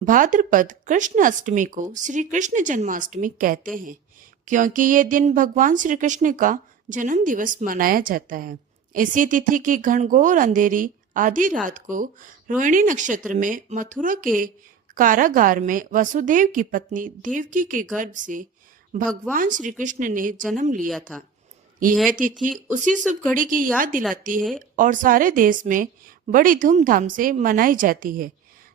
भाद्रपद कृष्ण अष्टमी को श्री कृष्ण जन्माष्टमी कहते हैं, क्योंकि ये दिन भगवान श्री कृष्ण का जन्म दिवस मनाया जाता है। इसी तिथि की घनघोर अंधेरी आधी रात को रोहिणी नक्षत्र में मथुरा के कारागार में वसुदेव की पत्नी देवकी के गर्भ से भगवान श्री कृष्ण ने जन्म लिया था। यह तिथि उसी शुभ घड़ी की याद दिलाती है और सारे देश में बड़ी धूमधाम से मनाई जाती है।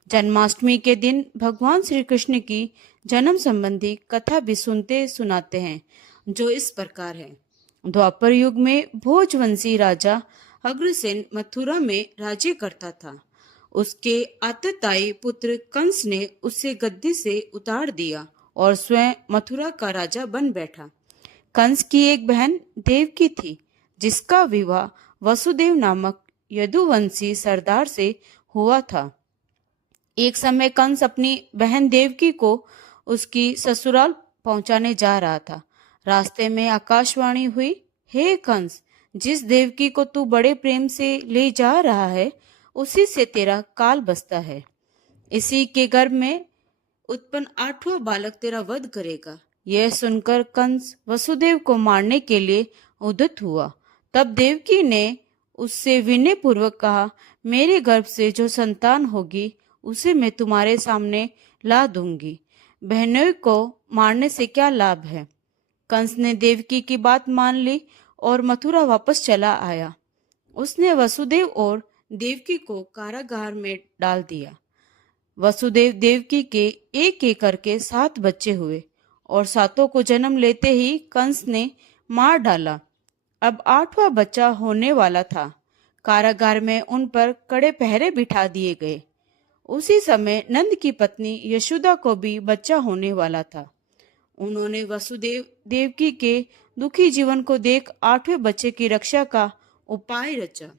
जन्माष्टमी के दिन भगवान श्री कृष्ण की जन्म संबंधी कथा भी सुनते सुनाते हैं, जो इस प्रकार है। द्वापर युग में भोजवंशी राजा अग्रसेन मथुरा में राज्य करता था। उसके आतताई पुत्र कंस ने उसे गद्दी से उतार दिया और स्वयं मथुरा का राजा बन बैठा। कंस की एक बहन देवकी थी, जिसका विवाह वसुदेव नामक यदुवंशी सरदार से हुआ था। एक समय कंस अपनी बहन देवकी को उसकी ससुराल पहुंचाने जा रहा था। रास्ते में आकाशवाणी हुई, हे कंस, जिस देवकी को तू बड़े प्रेम से ले जा रहा है, उसी से तेरा काल बसता है। इसी के गर्भ में उत्पन्न 8वां बालक तेरा वध करेगा। यह सुनकर कंस वसुदेव को मारने के लिए उद्यत हुआ। तब देवकी ने उससे विनय पूर्वक कहा, मेरे गर्भ से जो संतान होगी उसे मैं तुम्हारे सामने ला दूंगी। बहनों को मारने से क्या लाभ है। कंस ने देवकी की बात मान ली और मथुरा वापस चला आया। उसने वसुदेव और देवकी को कारागार में डाल दिया। वसुदेव देवकी के एक एक करके 7 बच्चे हुए और 7 को जन्म लेते ही कंस ने मार डाला। अब 8वां बच्चा होने वाला था। कारागार में उन पर कड़े पहरे बिठा दिए गए। उसी समय नंद की पत्नी यशोदा को भी बच्चा होने वाला था। उन्होंने वसुदेव देवकी के दुखी जीवन को देख 8वें बच्चे की रक्षा का उपाय रचा।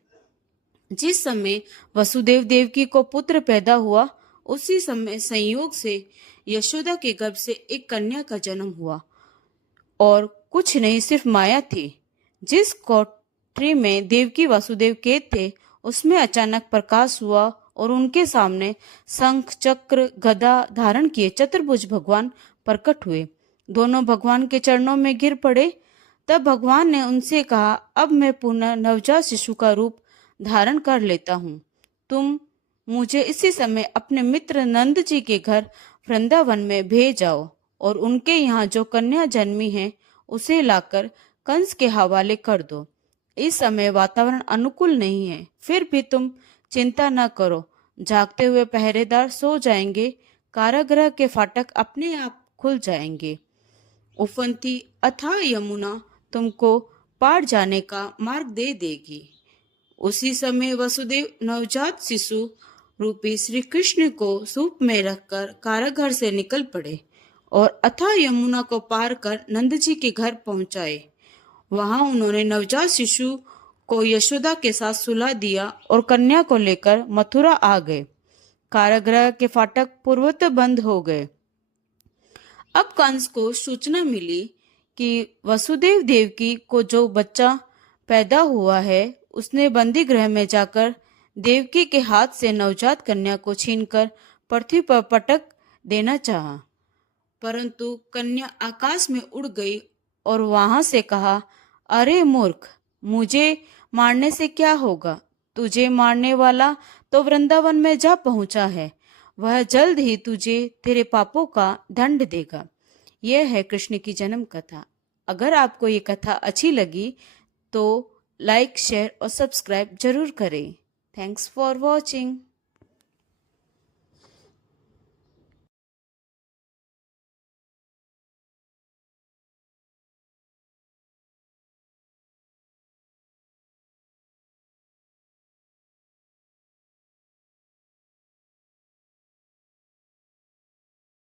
जिस समय वसुदेव देवकी को पुत्र पैदा हुआ, उसी समय संयोग से यशोदा के गर्भ से एक कन्या का जन्म हुआ। और कुछ नहीं, सिर्फ माया थी। जिस कोठरी में देवकी वासुदेव कैद थे, उसमें अचानक प्रकाश हुआ और उनके सामने शंख चक्र गदा धारण किए चतुर्भुज भगवान प्रकट हुए। दोनों भगवान के चरणों में गिर पड़े। तब भगवान ने उनसे कहा, अब मैं पुनः नवजात शिशु का रूप धारण कर लेता हूँ। तुम मुझे इसी समय अपने मित्र नंद जी के घर वृंदावन में भेज जाओ और उनके यहाँ जो कन्या जन्मी है उसे लाकर कंस के हवाले कर दो। इस समय वातावरण अनुकूल नहीं है, फिर भी तुम चिंता न करो। जागते हुए पहरेदार सो जाएंगे, कारागृह के फाटक अपने आप खुल जाएंगे। उफनती अथाह यमुना तुमको पार जाने का मार्ग दे देगी। उसी समय वसुदेव नवजात शिशु रूपी श्री कृष्ण को सूप में रखकर कारागार से निकल पड़े और अथाह यमुना को पार कर नंद जी के घर पहुंचाए। वहां उन्होंने नवजात शिशु को यशोदा के साथ सुला दिया और कन्या को लेकर मथुरा आ गए। कारागृह के फाटक पूर्वतः बंद हो गए। अब कंस को सूचना मिली कि वसुदेव देवकी को जो बच्चा पैदा हुआ है, उसने बंदी गृह में जाकर देवकी के हाथ से नवजात कन्या को छीनकर पृथ्वी पर पटक देना चाहा, परंतु कन्या आकाश में उड़ गई और वहां से कहा, अरे मूर्ख, मुझे मारने से क्या होगा। तुझे मारने वाला तो वृंदावन में जा पहुंचा है। वह जल्द ही तुझे तेरे पापों का दंड देगा। यह है कृष्ण की जन्म कथा। अगर आपको ये कथा अच्छी लगी तो लाइक, शेयर और सब्सक्राइब जरूर करें। Thanks for watching.